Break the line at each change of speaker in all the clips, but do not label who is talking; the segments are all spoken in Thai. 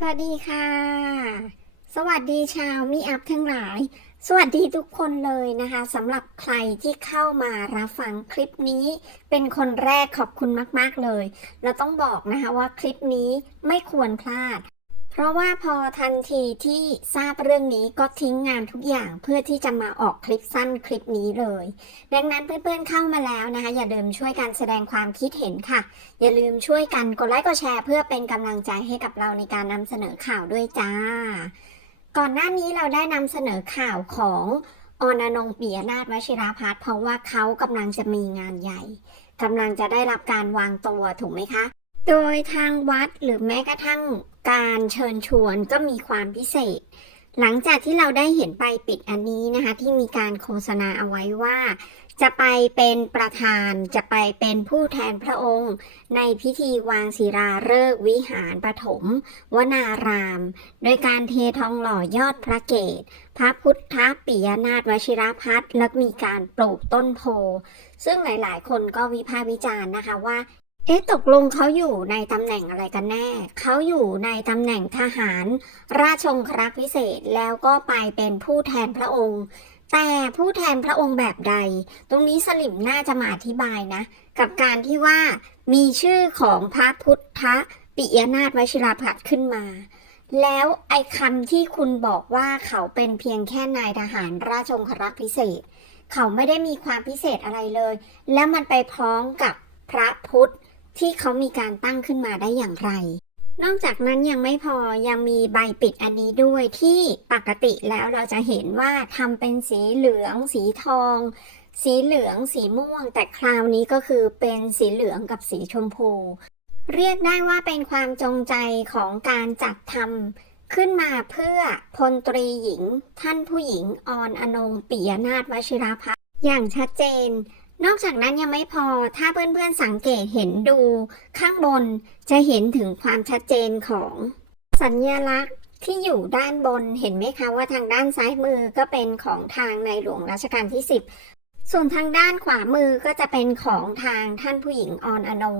สวัสดีค่ะ สวัสดีชาวมีอัพทั้งหลาย สวัสดีทุกคนเลยนะคะสำหรับใครที่เข้ามารับฟังคลิปนี้ เป็นคนแรกขอบคุณมาก ๆ เลยเราต้องบอกนะคะว่าคลิปนี้ไม่ควรพลาด เพราะว่าพอทันทีที่ทราบเรื่องนี้ก็ทิ้งงานทุกอย่างเพื่อที่จะมาออกคลิปสั้นคลิปนี้เลย ดังนั้นเพื่อนๆเข้ามาแล้วนะคะ อย่าลืมช่วยกันแสดงความคิดเห็นค่ะ อย่าลืมช่วยกันกดไลค์กดแชร์เพื่อเป็นกำลังใจให้กับเราในการนำเสนอข่าวด้วยจ้า ก่อนหน้านี้เราได้นำเสนอข่าวของอนนงปิยนาถวชิราพัฒน์เพราะว่าเขากำลังจะมีงานใหญ่กำลังจะได้รับการวางตัวถูกไหมคะ โดยทางวัดหรือแม้กระทั่งการเชิญชวนก็มีความพิเศษ หลังจากที่เราได้เห็นใบปิดอันนี้นะคะ ที่มีการโฆษณาเอาไว้ว่า จะไปเป็นประธานจะไปเป็นผู้แทนพระองค์ ในพิธีวางศิลาฤกษ์วิหารปฐมวนาราม โดยการเททองหล่อยอดพระเกศพระพุทธปิยนาถวชิรพัฒน์และมีการปลูกต้นโพซึ่งหลาย ๆ คนก็วิพากษ์วิจารณ์นะคะว่า เอ๊ะตกลงเขาอยู่ในตำแหน่งอะไรกันแน่ เขาอยู่ในตำแหน่งทหาร ราชองครักษ์พิเศษแล้วก็ไปเป็นผู้แทนพระองค์ แต่ผู้แทนพระองค์แบบใด ตรงนี้สลิมน่าจะมาอธิบายนะ กับการที่ว่ามีชื่อของพระพุทธปิยนาถวชิราภัทขึ้นมา แล้วไอ้คำที่คุณบอกว่าเขาเป็นเพียงแค่นายทหารราชองครักษ์พิเศษ เขาไม่ได้มีความพิเศษอะไรเลย แล้วมันไปพร้อมกับพระพุทธ ที่เขามีการตั้งขึ้นมาได้อย่างไร นอกจากนั้นยังไม่พอยังมีใบปิดอันนี้ด้วยที่ปกติแล้วเราจะเห็นว่าทำเป็นสีเหลือง สีทอง สีเหลืองสีม่วง แต่คราวนี้ก็คือเป็นสีเหลืองกับสีชมพู เรียกได้ว่าเป็นความจงใจของการจัดทำขึ้นมาเพื่อพลตรีหญิง ท่านผู้หญิงออนอนงปิยนาถวชิราภัทรอย่างชัดเจน นอกจากนั้นยังไม่พอถ้าเพื่อนๆสังเกตเห็นดูข้างบนจะเห็นถึงความชัดเจนของสัญลักษณ์ที่อยู่ด้านบนเห็นไหมคะว่าทางด้านซ้ายมือก็เป็นของทางในหลวงรัชกาลที่ 10 ส่วนทางด้านขวามือก็จะเป็นของทางท่านผู้หญิงออนอนง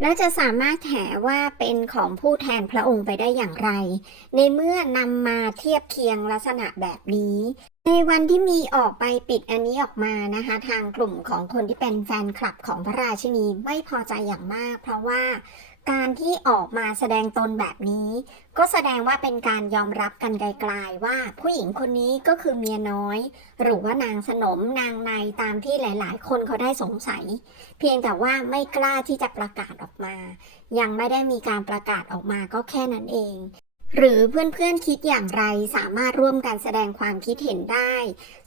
แล้วจะสามารถแถว่าเป็นของผู้แทนพระองค์ไปได้อย่างไร ในเมื่อนำมาเทียบเคียงลักษณะแบบนี้ ในวันที่มีออกไปปิดอันนี้ออกมานะคะ ทางกลุ่มของคนที่เป็นแฟนคลับของพระราชินีไม่พอใจอย่างมาก เพราะว่า การที่ออกมาแสดงตนแบบนี้ ก็แสดงว่าเป็นการยอมรับกันไกลๆว่าผู้หญิงคนนี้ก็คือเมียน้อย หรือว่านางสนมนางในตามที่หลายๆ คนเขาได้สงสัย เพียงแต่ว่าไม่กล้าที่จะประกาศออกมา ยังไม่ได้มีการประกาศออกมาก็แค่นั้นเอง หรือเพื่อนๆคิดอย่างไรสามารถร่วมกันแสดงความคิดเห็นได้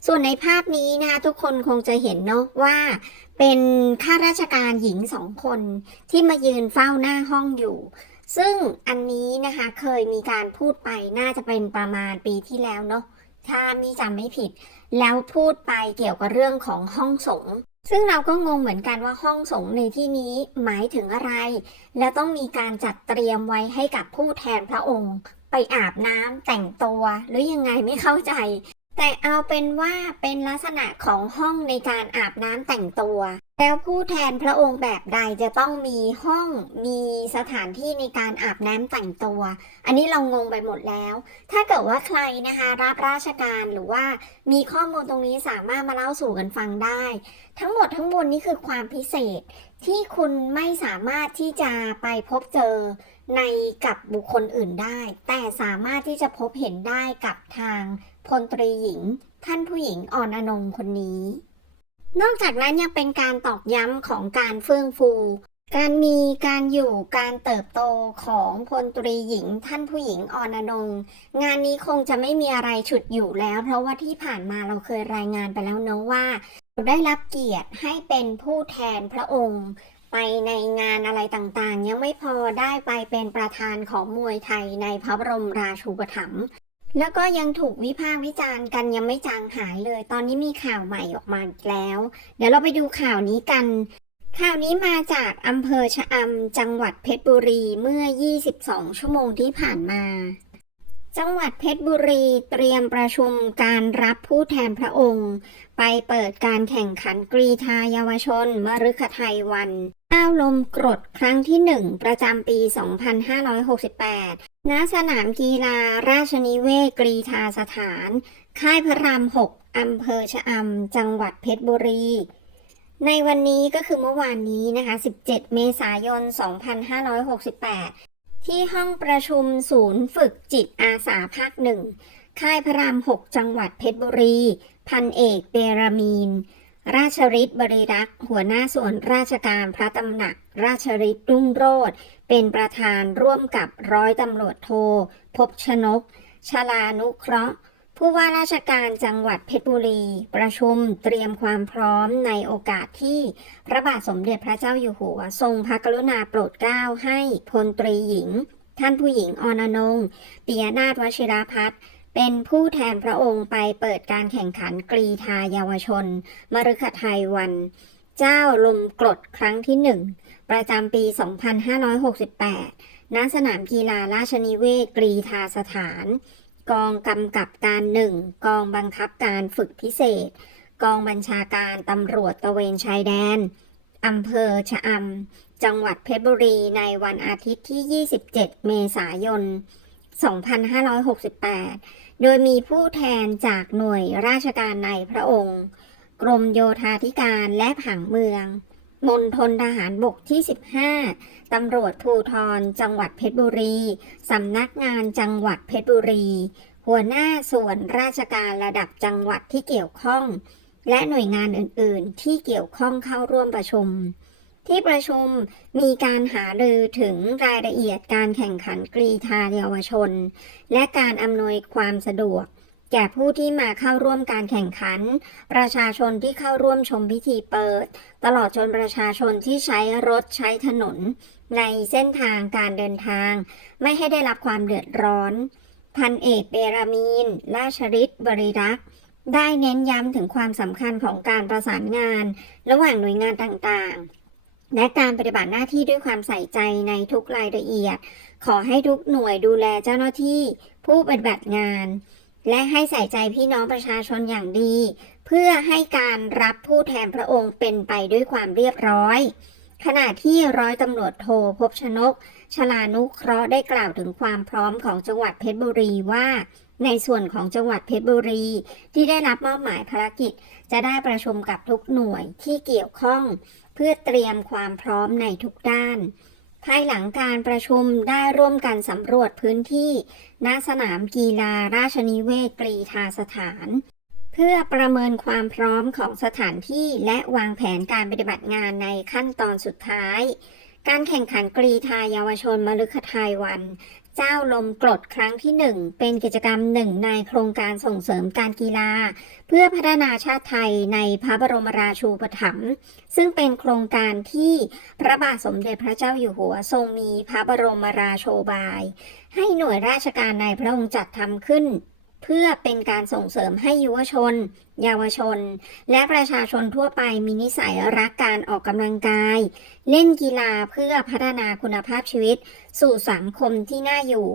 ส่วนในภาพนี้นะคะทุกคนคงจะเห็นเนาะว่า เป็นข้าราชการหญิงสองคนที่มายืนเฝ้าหน้าห้องอยู่ ซึ่งอันนี้นะคะเคยมีการพูดไปน่าจะเป็นประมาณปีที่แล้วเนาะถ้ามีจำไม่ผิด แล้วพูดไปเกี่ยวกับเรื่องของห้องสงซึ่งเราก็งงเหมือนกันว่าห้องสงในที่นี้หมายถึงอะไร และต้องมีการจัดเตรียมไว้ให้กับผู้แทนพระองค์ ไปอาบน้ำแต่งตัวหรือยังไงไม่เข้าใจ แต่เอาเป็นว่าเป็นลักษณะของห้องในการอาบน้ำแต่งตัว แล้วผู้แทนพระองค์แบบใดจะต้องมีห้องมีสถานที่ในการอาบน้ำแต่งตัว อันนี้เรางงไปหมดแล้ว ถ้าเกิดว่าใครนะคะรับราชการหรือว่ามีข้อมูลตรงนี้สามารถมาเล่าสู่กันฟังได้ ทั้งหมดทั้งมวลนี่คือความพิเศษที่คุณไม่สามารถที่จะไปพบเจอ ในกับบุคคลอื่นได้ แต่สามารถที่จะพบเห็นได้กับทางพลตรีหญิง ท่านผู้หญิงอ่อนอนงคนนี้ นอกจากนั้นยังเป็นการตอกย้ำของการเฟื่องฟู การมีการอยู่การเติบโตของพลตรีหญิง ท่านผู้หญิงอ่อนอนงงานนี้คงจะไม่มีอะไรฉุดอยู่แล้ว เพราะว่าที่ผ่านมาเราเคยรายงานไปแล้วเนอะว่า ได้รับเกียรติให้เป็นผู้แทนพระองค์ ไปในงานอะไรต่างๆ ยังไม่พอได้ไปเป็นประธานของมวยไทยในพระบรมราชูปถัมภ์แล้วก็ยังถูกวิพากษ์วิจารณ์กันยังไม่จางหายเลย ตอนนี้มีข่าวใหม่ออกมาอีกแล้ว เดี๋ยวเราไปดูข่าวนี้กัน ข่าวนี้มาจากอำเภอชะอำจังหวัดเพชรบุรีเมื่อ 22 ชั่วโมงที่ผ่านมา จังหวัดเพชรบุรีเตรียมประชุมการรับผู้แทนพระองค์ ไปเปิดการแข่งขันกรีธาเยาวชนมฤคไทยวัน ก้าวลมกรดครั้งที่ 1 ประจำปี 2568 ณ สนามกีฬาราชนิเวศกรีธาสถาน ค่ายพระราม 6 อำเภอชะอำ จังหวัดเพชรบุรี ในวันนี้ก็คือเมื่อวานนี้นะคะ 17 เมษายน 2568 ที่ห้องประชุมศูนย์ฝึกจิตอาสาภาคหนึ่ง ค่ายพระราม 6 จังหวัดเพชรบุรี พันเอกเปรามีน ราชฤทธิ์บริรักษ์หัวหน้าส่วนราชการพระตำหนัก ราชฤทธิ์รุ่งโรจน์เป็นประธานร่วมกับร้อยตำรวจโท พบชนก ชลานุเคราะห์ ผู้ว่าราชการจังหวัดเพชรบุรี ประชุมเตรียมความพร้อมในโอกาสที่พระบาทสมเด็จพระเจ้าอยู่หัว ทรงพระกรุณาโปรดเกล้าให้พลตรีหญิง ท่านผู้หญิงอนอนงปิยนาถวชิราพัฒน์ เป็นผู้แทนพระองค์ไปเปิดการแข่งขันกรีธาเยาวชน มฤคไทยวัน เจ้าลมกรดครั้งที่หนึ่งประจำปี 2568 ณ สนามกีฬาราชนิเวศกรีธาสถาน กองกำกับการหนึ่งกองบังคับการฝึกพิเศษ กองบัญชาการตำรวจตะเวนชายแดนอำเภอชะอำ จังหวัดเพชรบุรีในวันอาทิตย์ที่ 27 เมษายน 2568 โดยมีผู้แทนจากหน่วยราชการในพระองค์ กรมโยธาธิการและผังเมือง มณฑลทหารบกที่ 15 ตำรวจภูทรจังหวัดเพชรบุรี สำนักงานจังหวัดเพชรบุรี หัวหน้าส่วนราชการระดับจังหวัดที่เกี่ยวข้อง และหน่วยงานอื่น ๆ ที่เกี่ยวข้องเข้าร่วมประชุม ที่ประชุมมีการหารือถึงรายละเอียดการแข่งขันกรีธาเยาวชน และการอำนวยความสะดวก แก่ผู้ที่มาเข้าร่วมการแข่งขัน ประชาชนที่เข้าร่วมชมพิธีเปิด ตลอดจนประชาชนที่ใช้รถใช้ถนน ในเส้นทางการเดินทาง ไม่ให้ได้รับความเดือดร้อน พันเอกเปรามีนราชฤทธิ์บริรักษ์ได้เน้นย้ำถึงความสำคัญของการประสานงาน ระหว่างหน่วยงานต่างๆ และการปฏิบัติหน้าที่ด้วยความใส่ใจในทุกรายละเอียด ขอให้ทุกหน่วยดูแลเจ้าหน้าที่ผู้ปฏิบัติงาน และให้ใส่ใจพี่น้องประชาชนอย่างดี เพื่อให้การรับผู้แทนพระองค์เป็นไปด้วยความเรียบร้อย ขณะที่ร้อยตำรวจโทพบชนก ชลานุเคราะห์ได้กล่าวถึงความพร้อมของจังหวัดเพชรบุรีว่าในส่วนของจังหวัดเพชรบุรี ที่ได้รับมอบหมายภารกิจ จะได้ประชุมกับทุกหน่วยที่เกี่ยวข้อง พื่อเตรียมความพร้อมในทุกด้าน ภายหลังการประชุมได้ร่วมกันสำรวจพื้นที่ณสนามกีฬาราชนิเวศกรีธาสถาน เพื่อประเมินความพร้อมของสถานที่และวางแผนการปฏิบัติงานในขั้นตอนสุดท้าย การแข่งขันกรีธาเยาวชนมฤคทายวัน เจ้าลมกรดครั้งที่หนึ่งเป็นกิจกรรมหนึ่งในโครงการส่งเสริมการกีฬา เพื่อพัฒนาชาติไทยในพระบรมราชูปถัมภ์ซึ่งเป็นโครงการที่พระบาทสมเด็จพระเจ้าอยู่หัวทรงมีพระบรมราโชบาย ให้หน่วยราชการในพระองค์จัดทำขึ้น พื่อเป็นการส่งเสริมให้ยุวชน เยาวชน และประชาชนทั่วไปมีนิสัยรักการออกกำลังกาย เล่นกีฬาเพื่อพัฒนาคุณภาพชีวิต สู่สังคมที่น่าอยู่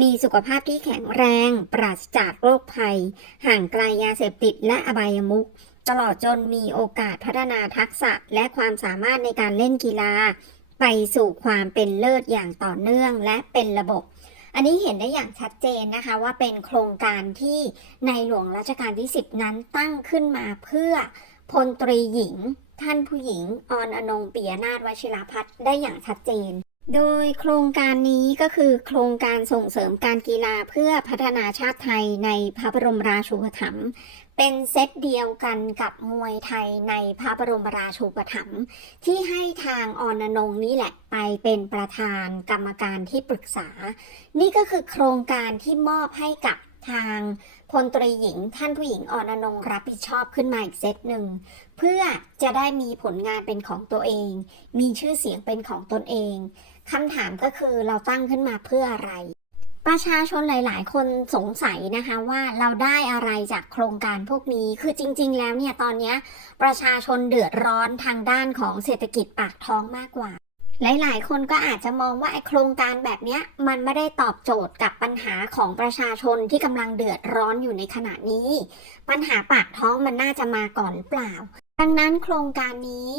มีสุขภาพที่แข็งแรง ปราศจากโรคภัย ห่างไกลยาเสพติดและอบายมุขตลอดจนมีโอกาสพัฒนาทักษะและความสามารถในการเล่นกีฬา ไปสู่ความเป็นเลิศอย่างต่อเนื่องและเป็นระบบ อันนี้เห็นได้อย่างชัดเจนนะคะว่าเป็นโครงการที่ในหลวงรัชกาลที่ 10 นั้นตั้งขึ้นมาเพื่อพลตรีหญิง ท่านผู้หญิงออนอนงปิยนาถวชิรพัฒน์ได้อย่างชัดเจน โดยโครงการนี้ก็คือโครงการส่งเสริมการกีฬาเพื่อพัฒนาชาติไทยในพระบรมราชูปถัมภ์ เป็นเซตเดียวกันกับมวยไทยในพระบรมราชูปถัมภ์ที่ให้ทางออนนงนี่แหละไปเป็นประธานกรรมการที่ปรึกษา นี่ก็คือโครงการที่มอบให้กับทางพลตรีหญิงท่านผู้หญิงออนนงรับผิดชอบขึ้นมาอีกเซตหนึ่ง เพื่อจะได้มีผลงานเป็นของตัวเอง มีชื่อเสียงเป็นของตนเองคำถามก็คือเราตั้งขึ้นมาเพื่ออะไร ประชาชนหลาย ๆ คนสงสัยนะคะว่าเราได้อะไรจากโครงการพวกนี้ คือจริง ๆ แล้วเนี่ยตอนนี้ประชาชนเดือดร้อนทางด้านของเศรษฐกิจปากท้องมากกว่า หลาย ๆ คนก็อาจจะมองว่าไอ้โครงการแบบนี้มันไม่ได้ตอบโจทย์กับปัญหาของประชาชนที่กำลังเดือดร้อนอยู่ในขณะนี้ ปัญหาปากท้องมันน่าจะมาก่อนเปล่า ดังนั้นโครงการนี้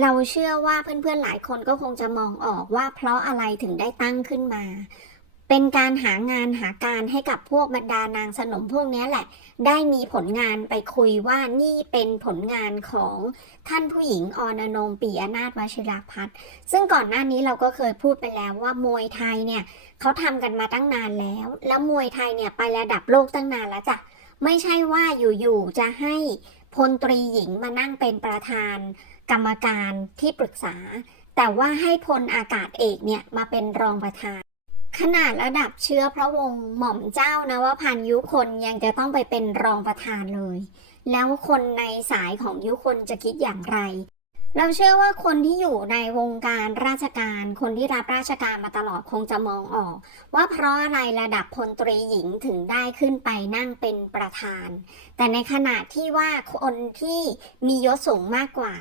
เราเชื่อว่าเพื่อนๆหลายคนก็คงจะมองออกว่าเพราะอะไรถึงได้ตั้งขึ้นมา เป็นการหางานหาการให้กับพวกบรรดานางสนมพวกนี้แหละ ได้มีผลงานไปคุยว่านี่เป็นผลงานของท่านผู้หญิงออนอนงปีอนาถวชิรพัฒน์ซึ่งก่อนหน้านี้เราก็เคยพูดไปแล้วว่ามวยไทยเนี่ยเขาทำกันมาตั้งนานแล้ว แล้วมวยไทยเนี่ยไประดับโลกตั้งนานแล้วจ้ะไม่ใช่ว่าอยู่ๆจะให้พลตรีหญิงมานั่งเป็นประธาน กรรมการที่ปรึกษา แต่ว่าให้พลอากาศเอกเนี่ยมาเป็นรองประธาน ขนาดระดับเชื้อพระวงศ์หม่อมเจ้านะว่าพันยุคนยังจะต้องไปเป็นรองประธานเลย แล้วคนในสายของยุคนจะคิดอย่างไร เราเชื่อว่าคนที่อยู่ในวงการราชการ คนที่รับราชการมาตลอดคงจะมองออก ว่าเพราะอะไรระดับพลตรีหญิงถึงได้ขึ้นไปนั่งเป็นประธาน แต่ในขณะที่ว่าคนที่มียศสูงมากกว่า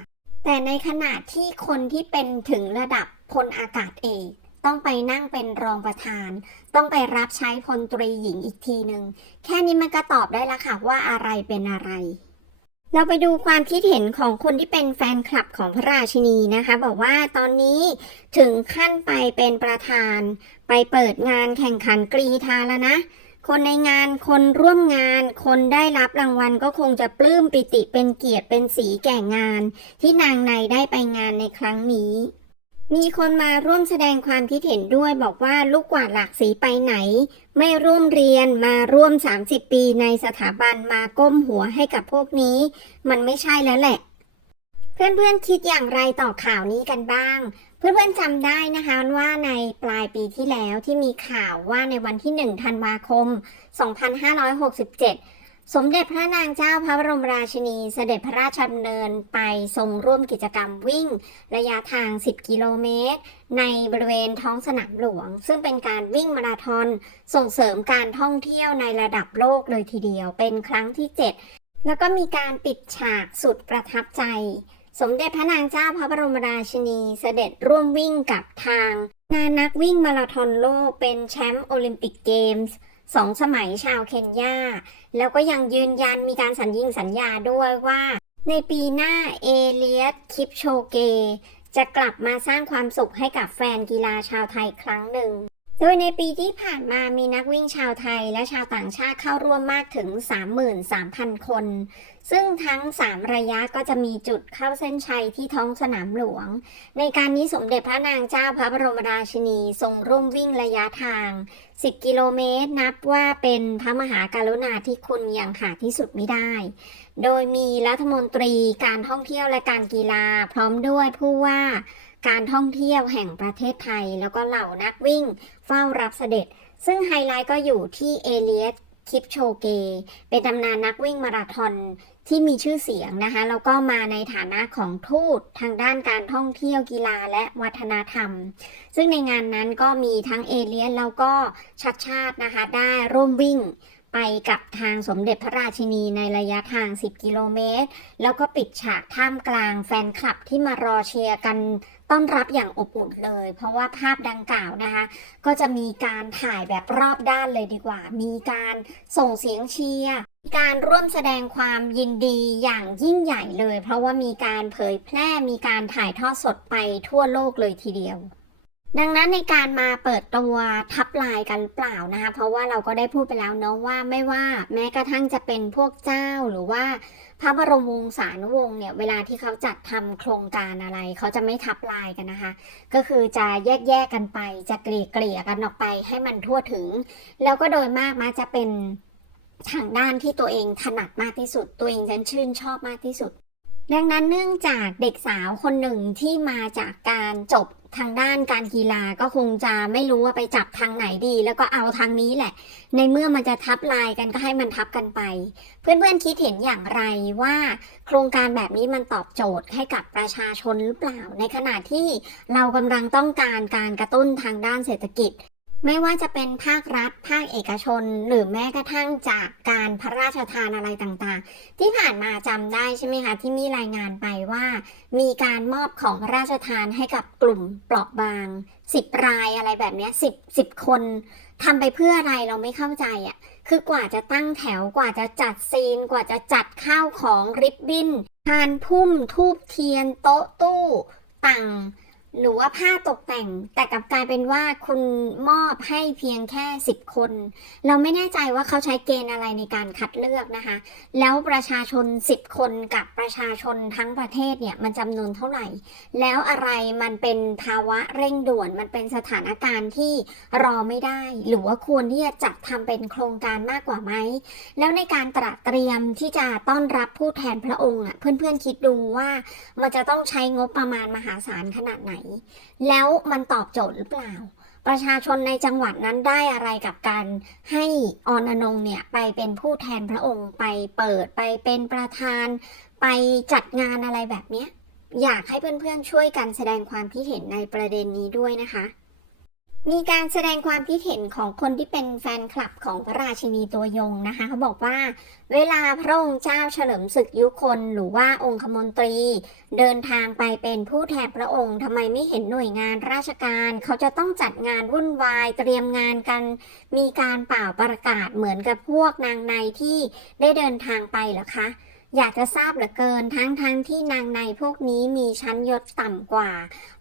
แต่ในขณะที่คนที่เป็นถึงระดับพลอากาศเอก ต้องไปนั่งเป็นรองประธาน ต้องไปรับใช้พลตรีหญิงอีกทีหนึ่งแค่นี้มันก็ตอบได้ละค่ะว่าอะไรเป็นอะไร เราไปดูความคิดเห็นของคนที่เป็นแฟนคลับของพระราชินีนะคะ บอกว่าตอนนี้ถึงขั้นไปเป็นประธาน ไปเปิดงานแข่งขันกรีธาแล้วนะคนในงานคนร่วมงาน คนได้รับรางวัลก็คงจะปลื้มปิติเป็นเกียรติเป็นสีแก่งาน ที่นางในได้ไปงานในครั้งนี้ มีคนมาร่วมแสดงความคิดเห็นด้วยบอกว่าลูกกวาดหลากสีไปไหน ไม่ร่วมเรียนมาร่วม 30 ปีในสถาบันมาก้มหัวให้กับพวกนี้ มันไม่ใช่แล้วแหละ เพื่อนๆคิดอย่างไรต่อข่าวนี้กันบ้าง เพื่อนๆจำได้นะคะว่าในปลายปีที่แล้วที่มีข่าวว่าในวันที่ 1 ธันวาคม 2567 สมเด็จพระนางเจ้าพระบรมราชินีเสด็จพระราชดำเนินไปทรงร่วมกิจกรรมวิ่ง ระยะทาง 10 กิโลเมตร ในบริเวณท้องสนามหลวง ซึ่งเป็นการวิ่งมาราธอนส่งเสริมการท่องเที่ยวในระดับโลกเลยทีเดียวเป็นครั้งที่ 7 แล้วก็มีการปิดฉากสุดประทับใจ สมเด็จพระนางเจ้าพระบรมราชินีเสด็จร่วมวิ่งกับทางงานนักวิ่งมาราธอนโลกเป็นแชมป์โอลิมปิกเกมส์ สองสมัยชาวเคนยา แล้วก็ยังยืนยันมีการสัญญิงสัญญาด้วยว่า ในปีหน้าเอเลียสคิปโชเก จะกลับมาสร้างความสุขให้กับแฟนกีฬาชาวไทยครั้งหนึ่ง โดยในปีที่ผ่านมามีนักวิ่งชาวไทยและชาวต่างชาติเข้าร่วมมากถึง 33,000 คน ซึ่งทั้ง 3 ระยะก็จะมีจุดเข้าเส้นชัยที่ท้องสนามหลวง ในการนี้สมเด็จพระนางเจ้าพระบรมราชินีทรงร่วมวิ่งระยะทาง 10 กิโลเมตร นับว่าเป็นพระมหากรุณาธิคุณอย่างหาที่สุดไม่ได้ โดยมีรัฐมนตรีการท่องเที่ยวและการกีฬาพร้อมด้วยผู้ว่า การท่องเที่ยวแห่งประเทศไทย แล้วก็เหล่านักวิ่งเฝ้ารับเสด็จ ซึ่งไฮไลท์ก็อยู่ที่เอเลียสคิปโชเก เป็นตำนานนักวิ่งมาราธอนที่มีชื่อเสียงนะคะ แล้วก็มาในฐานะของทูตทางด้านการท่องเที่ยวกีฬาและวัฒนธรรม ซึ่งในงานนั้นก็มีทั้งเอเลียสแล้วก็ชัดชาตินะคะ ได้ร่วมวิ่งไปกับทางสมเด็จพระราชินีในระยะทาง 10 กิโลเมตร แล้วก็ปิดฉากท่ามกลางแฟนคลับที่มารอเชียร์กัน ต้อนรับอย่างอบอุ่นเลย เพราะว่าภาพดังกล่าวนะคะ ก็จะมีการถ่ายแบบรอบด้านเลยดีกว่า มีการส่งเสียงเชียร์การร่วมแสดงความยินดีอย่างยิ่งใหญ่เลย เพราะว่ามีการเผยแพร่มีการถ่ายทอดสดไปทั่วโลกเลยทีเดียว ดังนั้นในการมาเปิดตัวทับลายกันเปล่านะคะ เพราะว่าเราก็ได้พูดไปแล้วเนาะว่าไม่ว่าแม้กระทั่งจะเป็นพวกเจ้าหรือว่าพระบรมวงศานุวงศ์เนี่ยเวลาที่เขาจัดทำโครงการอะไร เขาจะไม่ทับลายกันนะคะ ก็คือจะแยกแยกๆกันไป จะเกลี่ยเกลี่ยๆกันออกไปให้มันทั่วถึง แล้วก็โดยมากมักจะเป็นทางด้านที่ตัวเองถนัดมากที่สุด ตัวเองฉันชื่นชอบมากที่สุดดังนั้นเนื่องจากเด็กสาวคนหนึ่งที่มาจากการจบ ทางด้านการกีฬาก็คงจะไม่รู้ว่าไปจับทางไหนดี แล้วก็เอาทางนี้แหละ ในเมื่อมันจะทับลายกันก็ให้มันทับกันไป เพื่อนๆคิดเห็นอย่างไรว่า โครงการแบบนี้มันตอบโจทย์ให้กับประชาชนหรือเปล่า ในขณะที่เรากำลังต้องการการกระตุ้นทางด้านเศรษฐกิจ ไม่ว่าจะเป็นภาครัฐ ภาคเอกชน หรือแม้กระทั่งจากการพระราชทานอะไรต่างๆ ที่ผ่านมาจำได้ใช่ไหมคะ ที่มีรายงานไปว่า มีการมอบของพระราชทานให้กับกลุ่มเปราะบาง10รายอะไรแบบนี้ย10 10คนทำไปเพื่ออะไรเราไม่เข้าใจอะ่ะคือกว่าจะตั้งแถวกว่าจะจัดซีน กว่าจะจัดข้าวของริบบิ้นพานพุ่มทูบเทียนโต๊ะตู้ต่าง หรือว่าผ้าตกแต่งแต่กลับกลายเป็นว่าคุณมอบให้เพียงแค่ 10 คน เราไม่แน่ใจว่าเขาใช้เกณฑ์อะไรในการคัดเลือกนะคะ แล้วประชาชน 10 คนกับประชาชนทั้งประเทศเนี่ยมันจำนวนเท่าไหร่ แล้วอะไรมันเป็นภาวะเร่งด่วน มันเป็นสถานการณ์ที่รอไม่ได้ หรือว่าควรที่จะจัดทำเป็นโครงการมากกว่าไหม แล้วในการตระเตรียมที่จะต้อนรับผู้แทนพระองค์อะเพื่อนๆคิดดูว่ามันจะต้องใช้งบประมาณมหาศาลขนาดไหนแล้วมันตอบโจทย์หรือเปล่า ประชาชนในจังหวัดนั้นได้อะไรกับการให้ออนอนงเนี่ยไปเป็นผู้แทนพระองค์ไปเปิดไปเป็นประธาน ไปจัดงานอะไรแบบเนี้ยอยากให้เพื่อนๆช่วยกันแสดงความคิดเห็นในประเด็นนี้ด้วยนะคะ มีการแสดงความคิดเห็นของคนที่เป็นแฟนคลับของพระราชินีตัวยงนะคะเขาบอกว่า เวลาพระองค์เจ้าเฉลิมศึกยุคนหรือว่าองคมนตรี เดินทางไปเป็นผู้แทนพระองค์ทำไมไม่เห็นหน่วยงานราชการ เขาจะต้องจัดงานวุ่นวายเตรียมงานกัน มีการเป่าประกาศเหมือนกับพวกนางในที่ได้เดินทางไปหรอคะ อยากจะทราบเหลือเกินทั้งทั้งที่นางในพวกนี้มีชั้นยศต่ำกว่า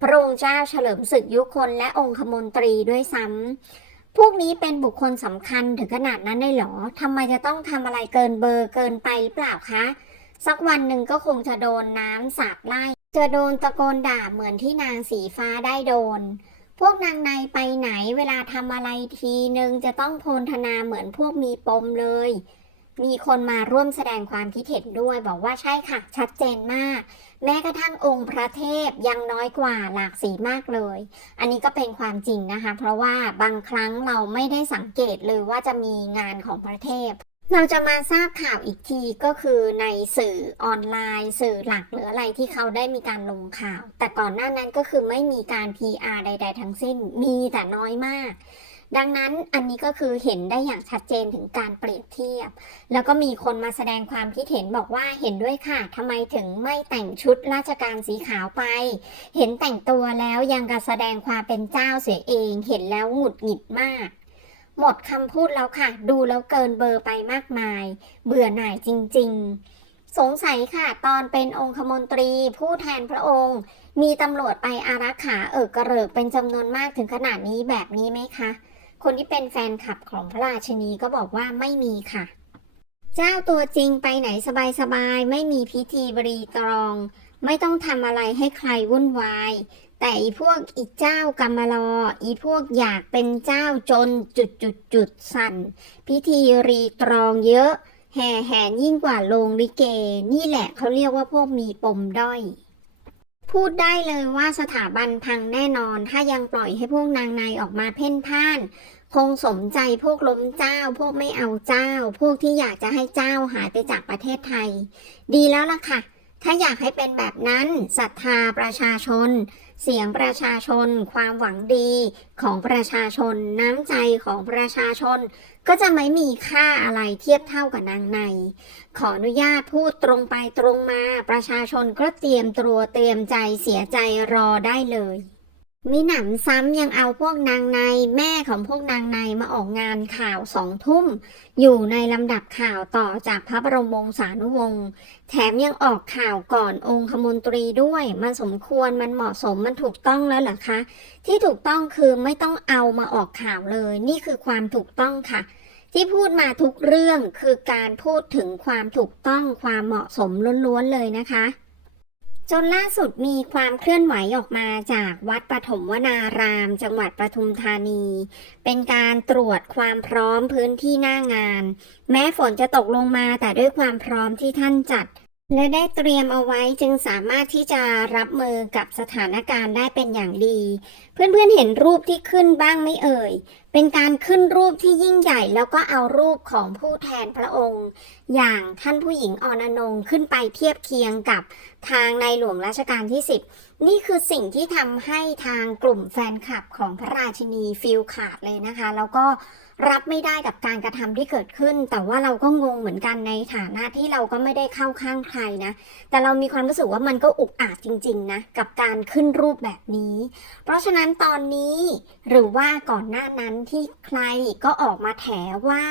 พระองค์เจ้าเฉลิมศึกยุคนและองคมนตรีด้วยซ้ำพวกนี้เป็นบุคคลสำคัญถึงขนาดนั้นได้หรอทำไมจะต้องทำอะไรเกินเบอร์เกินไปหรือเปล่าคะ สักวันหนึ่งก็คงจะโดนน้ำสาดไล่ จะโดนตะโกนด่าเหมือนที่นางสีฟ้าได้โดนพวกนางในไปไหนเวลาทำอะไรทีนึงจะต้องโพลธนาเหมือนพวกมีปมเลย มีคนมาร่วมแสดงความคิดเห็นด้วยบอกว่าใช่ค่ะ ชัดเจนมาก แม้กระทั่งองค์พระเทพยังน้อยกว่าหลากสีมากเลย อันนี้ก็เป็นความจริงนะคะ เพราะว่าบางครั้งเราไม่ได้สังเกตเลยว่าจะมีงานของพระเทพ เราจะมาทราบข่าวอีกทีก็คือในสื่อออนไลน์ สื่อหลักหรืออะไรที่เขาได้มีการลงข่าว แต่ก่อนหน้านั้นก็คือไม่มีการ PR ใด ๆ ทั้งสิ้น มีแต่น้อยมาก ดังนั้นอันนี้ก็คือเห็นได้อย่างชัดเจนถึงการเปรียบเทียบ แล้วก็มีคนมาแสดงความคิดเห็นบอกว่าเห็นด้วยค่ะทำไมถึงไม่แต่งชุดราชการสีขาวไป เห็นแต่งตัวแล้วยังกระแสดงความเป็นเจ้าเสียเอง เห็นแล้วหงุดหงิดมาก หมดคำพูดแล้วค่ะ ดูแล้วเกินเบอร์ไปมากมาย เบื่อหน่ายจริง ๆสงสัยค่ะ ตอนเป็นองคมนตรี ผู้แทนพระองค์ มีตำรวจไปอารักขาเอิกกระเริกเป็นจำนวนมากถึงขนาดนี้แบบนี้ไหมคะ คนที่เป็นแฟนคลับของพระราชนีก็บอกว่าไม่มีค่ะ เจ้าตัวจริงไปไหนสบายๆ ไม่มีพิธีบรีตรอง ไม่ต้องทำอะไรให้ใครวุ่นวาย แต่อีพวกอีเจ้ากรรมลอ อีพวกอยากเป็นเจ้าจนจุดจุดจุดสั่น พิธีรีตรองเยอะ แห่แหนยิ่งกว่าโรงลิเก นี่แหละเขาเรียกว่าพวกมีปมด้อย พูดได้เลยว่าสถาบันพังแน่นอน ถ้ายังปล่อยให้พวกนางในออกมาเพ่นพ่าน คงสมใจพวกล้มเจ้า พวกไม่เอาเจ้า พวกที่อยากจะให้เจ้าหายไปจากประเทศไทย ดีแล้วล่ะค่ะ ถ้าอยากให้เป็นแบบนั้นศรัทธาประชาชน เสียงประชาชน ความหวังดีของประชาชน น้ำใจของประชาชน ก็จะไม่มีค่าอะไรเทียบเท่ากับนางใน ขออนุญาตพูดตรงไปตรงมา ประชาชนก็เตรียมตัวเตรียมใจเสียใจรอได้เลย มีหนำซ้ำยังเอาพวกนางในแม่ของพวกนางในมาออกงานข่าวสองทุ่ม อยู่ในลำดับข่าวต่อจากพระบรมวงศานุวงศ์แถมยังออกข่าวก่อนองคมนตรีด้วย มันสมควรมันเหมาะสมมันถูกต้องแล้วเหรอคะ ที่ถูกต้องคือไม่ต้องเอามาออกข่าวเลย นี่คือความถูกต้องค่ะที่พูดมาทุกเรื่องคือการพูดถึงความถูกต้องความเหมาะสมล้วนๆเลยนะคะ จนล่าสุดมีความเคลื่อนไหวออกมาจากวัดปฐมวนาราม จังหวัดปทุมธานี เป็นการตรวจความพร้อมพื้นที่หน้างาน แม้ฝนจะตกลงมาแต่ด้วยความพร้อมที่ท่านจัด และได้เตรียมเอาไว้จึงสามารถที่จะรับมือกับสถานการณ์ได้เป็นอย่างดี เพื่อนๆเห็นรูปที่ขึ้นบ้างไหม่เอ่ย เป็นการขึ้นรูปที่ยิ่งใหญ่แล้วก็เอารูปของผู้แทนพระองค์ อย่างท่านผู้หญิงออนอนงขึ้นไปเทียบเคียงกับทางในหลวงรัชกาลที่ 10 นี่คือสิ่งที่ทำให้ทางกลุ่มแฟนคลับของพระราชินีฟิลขาดเลยนะคะ แล้วก็ รับไม่ได้กับการกระทำที่เกิดขึ้น แต่ว่าเราก็งงเหมือนกันในฐานะที่เราก็ไม่ได้เข้าข้างใครนะ แต่เรามีความรู้สึกว่ามันก็อุกอาจจริง ๆ นะ กับการขึ้นรูปแบบนี้ เพราะฉะนั้นตอนนี้หรือว่าก่อนหน้านั้นที่ใครก็ออกมาแถว่า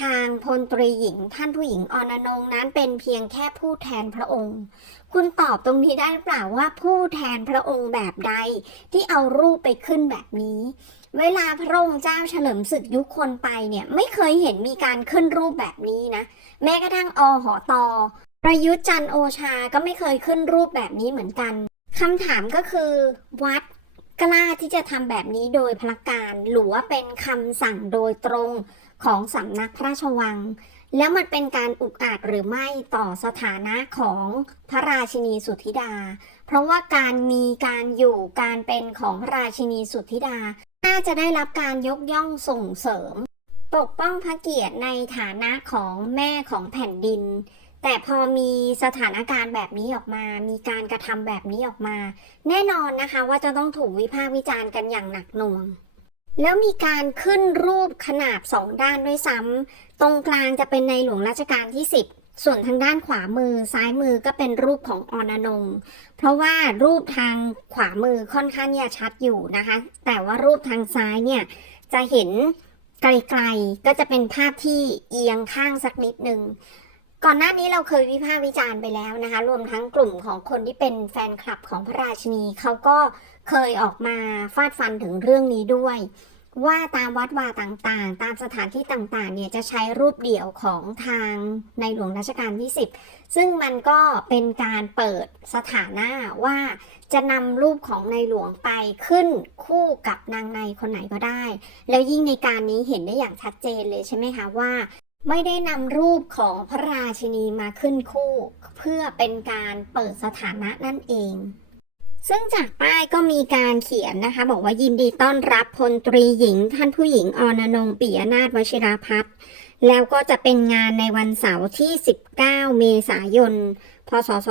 ทางพลตรีหญิงท่านผู้หญิงอนนงนั้นเป็นเพียงแค่ผู้แทนพระองค์ คุณตอบตรงนี้ได้หรือเปล่าว่าผู้แทนพระองค์แบบใดที่เอารูปไปขึ้นแบบนี้ เวลาพระองค์เจ้าเฉลิมศึกยุคคนไปเนี่ยไม่เคยเห็นมีการขึ้นรูปแบบนี้นะ แม้กระทั่งอหอตอประยุทธ์จันโอชาก็ไม่เคยขึ้นรูปแบบนี้เหมือนกันคำถามก็คือวัดกล้าที่จะทำแบบนี้โดยพระการหรือว่าเป็นคำสั่งโดยตรงของสำนักพระราชวัง แล้วมันเป็นการอุกอาจหรือไม่ต่อสถานะของพระราชินีสุทธิดา เพราะว่าการมีการอยู่การเป็นของพระราชินีสุทธิดา น่าจะได้รับการยกย่องส่งเสริม ปกป้องพระเกียรติในฐานะของแม่ของแผ่นดิน แต่พอมีสถานการณ์แบบนี้ออกมา มีการกระทำแบบนี้ออกมา แน่นอนนะคะว่าจะต้องถูกวิพากษ์วิจารณ์กันอย่างหนักหน่วงแล้วมีการขึ้นรูปขนาบสองด้านด้วยซ้ำ ตรงกลางจะเป็นในหลวงรัชกาลที่ 10 ส่วนทางด้านขวามือซ้ายมือก็เป็นรูปของออนอนง เพราะว่ารูปทางขวามือค่อนข้างเนี่ยชัดอยู่นะคะ แต่ว่ารูปทางซ้ายเนี่ยจะเห็นไกลๆก็จะเป็นภาพที่เอียงข้างสักนิดนึงก่อนหน้านี้เราเคยวิพากษ์วิจารณ์ไปแล้วนะคะ รวมทั้งกลุ่มของคนที่เป็นแฟนคลับของพระราชนีเขาก็เคยออกมาฟาดฟันถึงเรื่องนี้ด้วย ว่าตามวัดวาต่างๆ ตามสถานที่ต่างๆ เนี่ยจะใช้รูปเดี่ยวของทางในหลวงรัชกาลที่ 10 ซึ่งมันก็เป็นการเปิดสถานะว่าจะนำรูปของในหลวงไปขึ้นคู่กับนางในคนไหนก็ได้ แล้วยิ่งในการนี้เห็นได้อย่างชัดเจนเลยใช่ไหมคะว่าไม่ได้นำรูปของพระราชินีมาขึ้นคู่ เพื่อเป็นการเปิดสถานะนั่นเอง ซึ่งจากป้ายก็มีการเขียนนะคะ บอกว่ายินดีต้อนรับพลตรีหญิง ท่านผู้หญิงอนนงปิยนาถวชิราพัฒน์แล้วก็จะเป็นงานในวันเสาร์ที่ 19 เมษายน พศ 2568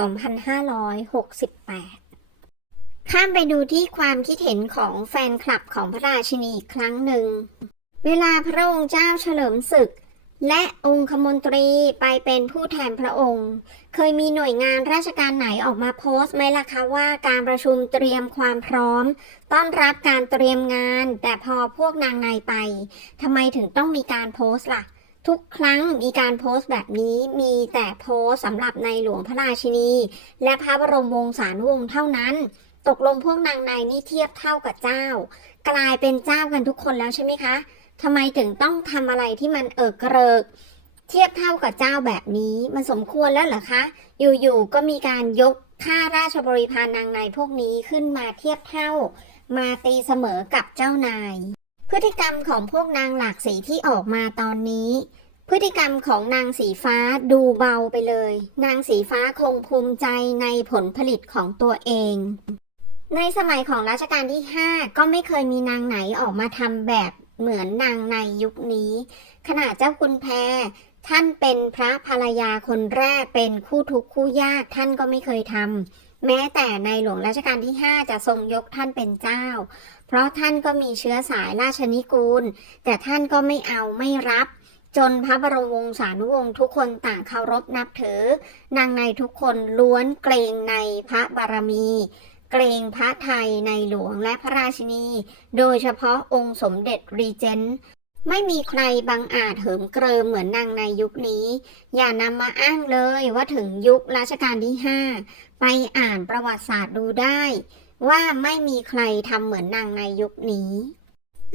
ข้ามไปดูที่ความคิดเห็นของแฟนคลับของพระราชินีอีกครั้งหนึ่ง เวลาพระองค์เจ้าเฉลิมศึก และองคมนตรีไปเป็นผู้แทนพระองค์ เคยมีหน่วยงานราชการไหนออกมาโพสต์ไหมล่ะคะว่าการประชุมเตรียมความพร้อม ต้อนรับการเตรียมงาน แต่พอพวกนางในไปทำไมถึงต้องมีการโพสต์ล่ะ ทุกครั้งมีการโพสต์แบบนี้มีแต่โพสต์สำหรับในหลวงพระราชินี และพระบรมวงศานุวงศ์เท่านั้น ตกลงพวกนางในนี่เทียบเท่ากับเจ้า กลายเป็นเจ้ากันทุกคนแล้วใช่ไหมคะ ทำไมถึงต้องทำอะไรที่มันเอิกเกริก เทียบเท่ากับเจ้าแบบนี้มันสมควรแล้วเหรอคะ อยู่ๆก็มีการยกข้าราชบริพารนางในพวกนี้ขึ้นมาเทียบเท่า มาตีเสมอกับเจ้านาย พฤติกรรมของพวกนางหลากสีที่ออกมาตอนนี้ พฤติกรรมของนางสีฟ้าดูเบาไปเลย นางสีฟ้าคงภูมิใจในผลผลิตของตัวเอง ในสมัยของรัชกาลที่ 5 ก็ไม่เคยมีนางไหนออกมาทำแบบ เหมือนนางในยุคนี้ ขณะเจ้าคุณแพรท่านเป็นพระภรรยาคนแรกเป็นคู่ทุกข์คู่ยากท่านก็ไม่เคยทำแม้แต่ในหลวงรัชกาลที่ 5 จะทรงยกท่านเป็นเจ้า เพราะท่านก็มีเชื้อสายราชนิกูล แต่ท่านก็ไม่เอาไม่รับ จนพระบรมวงศานุวงศ์ทุกคนต่างเคารพนับถือ นางในทุกคนล้วนเกรงในพระบารมี เกรงพระไทยในหลวงและพระราชินี โดยเฉพาะองค์สมเด็จรีเจนต์ไม่มีใครบังอาจเหิมเกริมเหมือนนางในยุคนี้ อย่านำมาอ้างเลยว่าถึงยุครัชกาลที่ 5 ไปอ่านประวัติศาสตร์ดูได้ ว่าไม่มีใครทำเหมือนนางในยุคนี้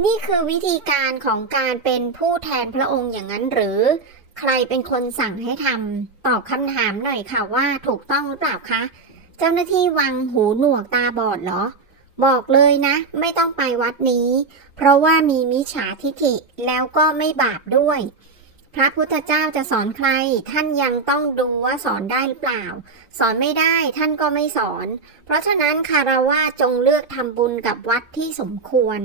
นี่คือวิธีการของการเป็นผู้แทนพระองค์อย่างนั้นหรือ ใครเป็นคนสั่งให้ทำตอบคำถามหน่อยค่ะว่าถูกต้องหรือเปล่าคะ จ้าหน้าที่วังหูหนวกตาบอดเหรอ บอกเลยนะ ไม่ต้องไปวัดนี้ เพราะว่ามีมิจฉาทิฐิแล้วก็ไม่บาปด้วย พระพุทธเจ้าจะสอนใคร ท่านยังต้องดูว่าสอนได้หรือเปล่า สอนไม่ได้ท่านก็ไม่สอน เพราะฉะนั้นคาราวะจงเลือกทำบุญกับวัดที่สมควร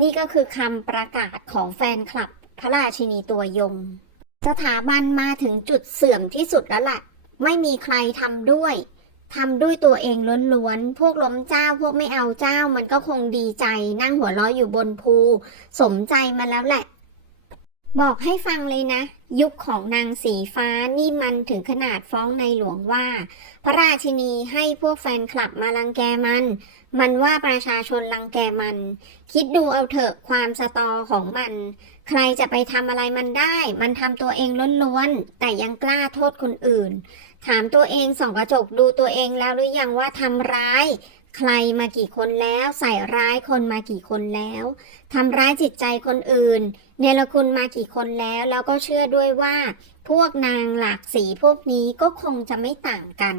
นี่ก็คือคำประกาศของแฟนคลับ พระราชินีตัวยง สถาบันมาถึงจุดเสื่อมที่สุดแล้วล่ะไม่มีใครทำด้วย ทำด้วยตัวเองล้วนๆ พวกล้มเจ้าพวกไม่เอาเจ้ามันก็คงดีใจนั่งหัวเราะอยู่บนภู สมใจมาแล้วแหละ บอกให้ฟังเลยนะ ยุคของนางสีฟ้านี่มันถึงขนาดฟ้องในหลวงว่า พระราชินีให้พวกแฟนคลับมารังแกมัน มันว่าประชาชนรังแกมัน คิดดูเอาเถอะความสตอของมัน ใครจะไปทำอะไรมันได้ มันทำตัวเองล้วนๆ แต่ยังกล้าโทษคนอื่น ถามตัวเองส่องกระจกดูตัวเองแล้วหรือยังว่าทำร้ายใครมากี่คนแล้วใส่ร้ายคนมากี่คนแล้วทำร้ายจิตใจคนอื่น เนรคุณมากี่คนแล้ว แล้วก็เชื่อด้วยว่า พวกนางหลากสีพวกนี้ก็คงจะไม่ต่างกัน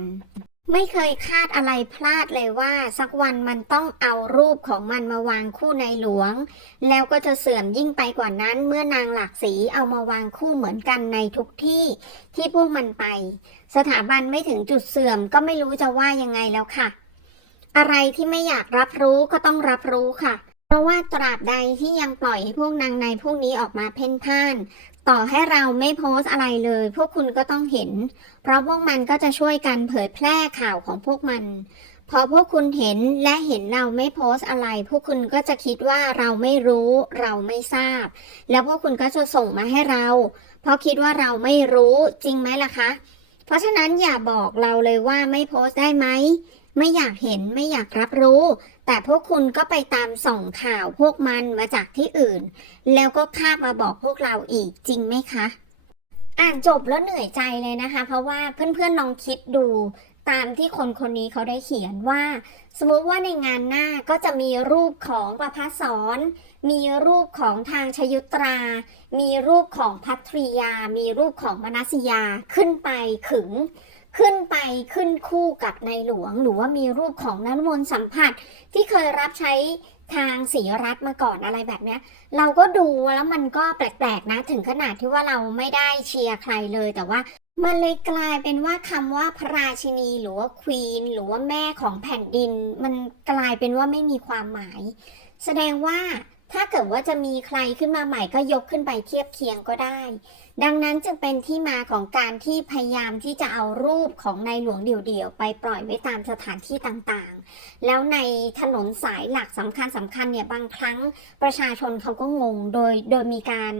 ไม่เคยคาดอะไรพลาดเลยว่า สักวันมันต้องเอารูปของมันมาวางคู่ในหลวง แล้วก็จะเสื่อมยิ่งไปกว่านั้นเมื่อนางหลากสีเอามาวางคู่เหมือนกันในทุกที่ที่พวกมันไป สถาบันไม่ถึงจุดเสื่อมก็ไม่รู้จะว่ายังไงแล้วค่ะ อะไรที่ไม่อยากรับรู้ก็ต้องรับรู้ค่ะ เพราะว่าตราบใดที่ยังปล่อยให้พวกนางในพวกนี้ออกมาเพ่นพ่าน ต่อให้เราไม่โพสอะไรเลย พวกคุณก็ต้องเห็น เพราะพวกมันก็จะช่วยกันเผยแพร่ข่าวของพวกมัน พอพวกคุณเห็นและเห็นเราไม่โพสอะไร พวกคุณก็จะคิดว่าเราไม่รู้ เราไม่ทราบ แล้วพวกคุณก็จะส่งมาให้เรา เพราะคิดว่าเราไม่รู้จริงไหมล่ะคะ เพราะฉะนั้นอย่าบอกเราเลยว่าไม่โพสได้ไหม ไม่อยากเห็นไม่อยากรับรู้ แต่พวกคุณก็ไปตามส่องข่าวพวกมันมาจากที่อื่น แล้วก็คาบมาบอกพวกเราอีกจริงไหมคะ อ่านจบแล้วเหนื่อยใจเลยนะคะ เพราะว่าเพื่อนๆลองคิดดูตามที่คนคนนี้เขาได้เขียนว่า สมมติว่าในงานหน้าก็จะมีรูปของประพัสสอนมีรูปของทางชยุตรา มีรูปของพัทริยา มีรูปของมนัสยาขึ้นไปขึง ขึ้นไปขึ้นคู่กับในหลวง หรือว่ามีรูปของนรมนสัมผัสที่เคยรับใช้ทางศรีรัฐมาก่อนอะไรแบบเนี้ย เราก็ดูแล้วมันก็แปลกๆนะ ถึงขนาดที่ว่าเราไม่ได้เชียร์ใครเลยแต่ว่ามันเลยกลายเป็นว่าคำว่าพระราชินีหรือว่าควีนหรือว่าแม่ของแผ่นดิน มันกลายเป็นว่าไม่มีความหมาย แสดงว่าถ้าเกิดว่าจะมีใครขึ้นมาใหม่ก็ยกขึ้นไปเทียบเคียงก็ได้ ดังนั้นจึงเป็นที่มาของการที่พยายามที่จะเอารูปของในหลวงเดี่ยวๆ ไปปล่อยไว้ตามสถานที่ต่างๆ แล้วในถนนสายหลักสำคัญสำคัญๆเนี่ยบางครั้งประชาชนเขาก็งงโดยโดยมีการ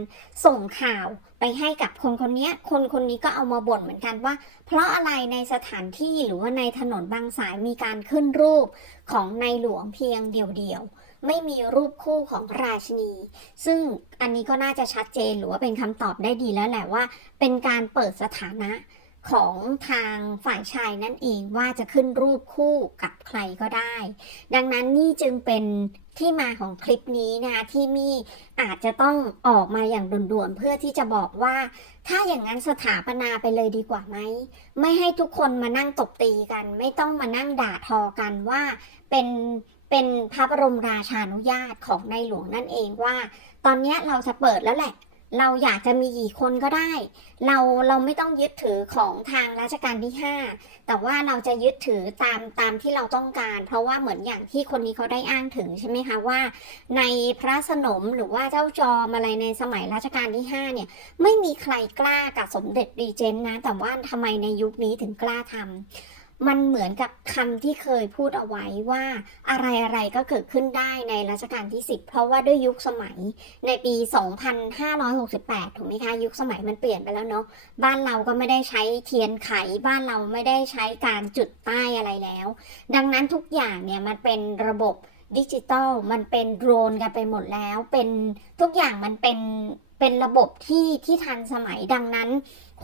ส่งข่าวไปให้กับคนคนนี้คนคนนี้ก็เอามาบ่นเหมือนกันว่า เพราะอะไรในสถานที่หรือว่าในถนนบางสายมีการขึ้นรูปของในหลวงเพียงเดี่ยวๆ ไม่มีรูปคู่ของราชินี ซึ่งอันนี้ก็น่าจะชัดเจนหรือว่าเป็นคำตอบได้ดีแล้วแหละว่า เป็นการเปิดสถานะของทางฝ่ายชายนั่นเองว่าจะขึ้นรูปคู่กับใครก็ได้ ดังนั้นนี่จึงเป็นที่มาของคลิปนี้นะคะที่มีอาจจะต้องออกมาอย่างด่วนๆเพื่อที่จะบอกว่า ถ้าอย่างนั้นสถาปนาไปเลยดีกว่าไหม ไม่ให้ทุกคนมานั่งตบตีกัน ไม่ต้องมานั่งด่าทอกันว่าเป็น เป็นพระบรมราชานุญาตของในหลวงนั่นเองว่า ตอนนี้เราจะเปิดแล้วแหละ เราอยากจะมีกี่คนก็ได้ เราเราไม่ต้องยึดถือของทางรัชกาลที่ 5 แต่ว่าเราจะยึดถือตามตามที่เราต้องการ เพราะว่าเหมือนอย่างที่คนนี้เขาได้อ้างถึงใช่ไหมคะว่า ในพระสนมหรือว่าเจ้าจอมอะไรในสมัยรัชกาลที่ 5 เนี่ยไม่มีใครกล้ากับสมเด็จดีเจนนะ แต่ว่าทำไมในยุคนี้ถึงกล้าทำ มันเหมือนกับคำที่เคยพูดเอาไว้ว่าอะไรอะไรก็เกิดขึ้นได้ในรัชกาลที่ 10 เพราะว่าด้วยยุคสมัยในปี 2568 ถูกไหมคะ ยุคสมัยมันเปลี่ยนไปแล้วเนาะบ้านเราก็ไม่ได้ใช้เทียนไข บ้านเราไม่ได้ใช้การจุดป้ายอะไรแล้ว ดังนั้นทุกอย่างเนี่ยมันเป็นระบบดิจิตอลมันเป็นโดรนกันไปหมดแล้ว เป็นทุกอย่างมันเป็น เป็นระบบที่ที่ทันสมัยดังนั้น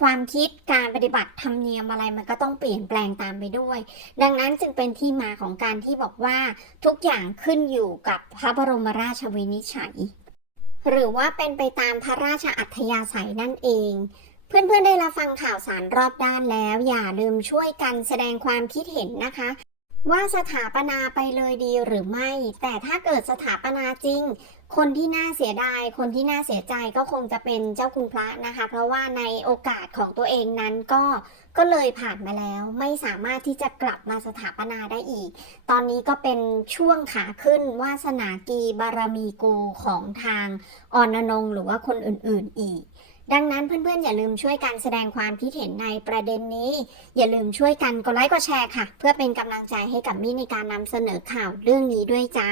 ความคิดการปฏิบัติธรรมเนียมอะไรมันก็ต้องเปลี่ยนแปลงตามไปด้วย ดังนั้นจึงเป็นที่มาของการที่บอกว่าทุกอย่างขึ้นอยู่กับพระบรมราชวินิจฉัย หรือว่าเป็นไปตามพระราชอัธยาศัยนั่นเองเพื่อนๆ ได้รับฟังข่าวสารรอบด้านแล้ว อย่าลืมช่วยกันแสดงความคิดเห็นนะคะ ว่าสถาปนาไปเลยดีหรือไม่ แต่ถ้าเกิดสถาปนาจริง คนที่น่าเสียดาย คนที่น่าเสียใจก็คงจะเป็นเจ้าคุณพระนะคะ เพราะว่าในโอกาสของตัวเองนั้นก็ก็เลยผ่านมาแล้ว ไม่สามารถที่จะกลับมาสถาปนาได้อีก ตอนนี้ก็เป็นช่วงขาขึ้นวาสนากีบารมีกูของทางออนนงหรือว่าคนอื่นๆอีก ดังนั้นเพื่อนๆ อย่าลืมช่วยกันแสดงความคิดเห็นในประเด็นนี้ อย่าลืมช่วยกันกดไลค์กดแชร์ค่ะ เพื่อเป็นกำลังใจให้กับมี่ในการนำเสนอข่าวเรื่องนี้ด้วยจ้า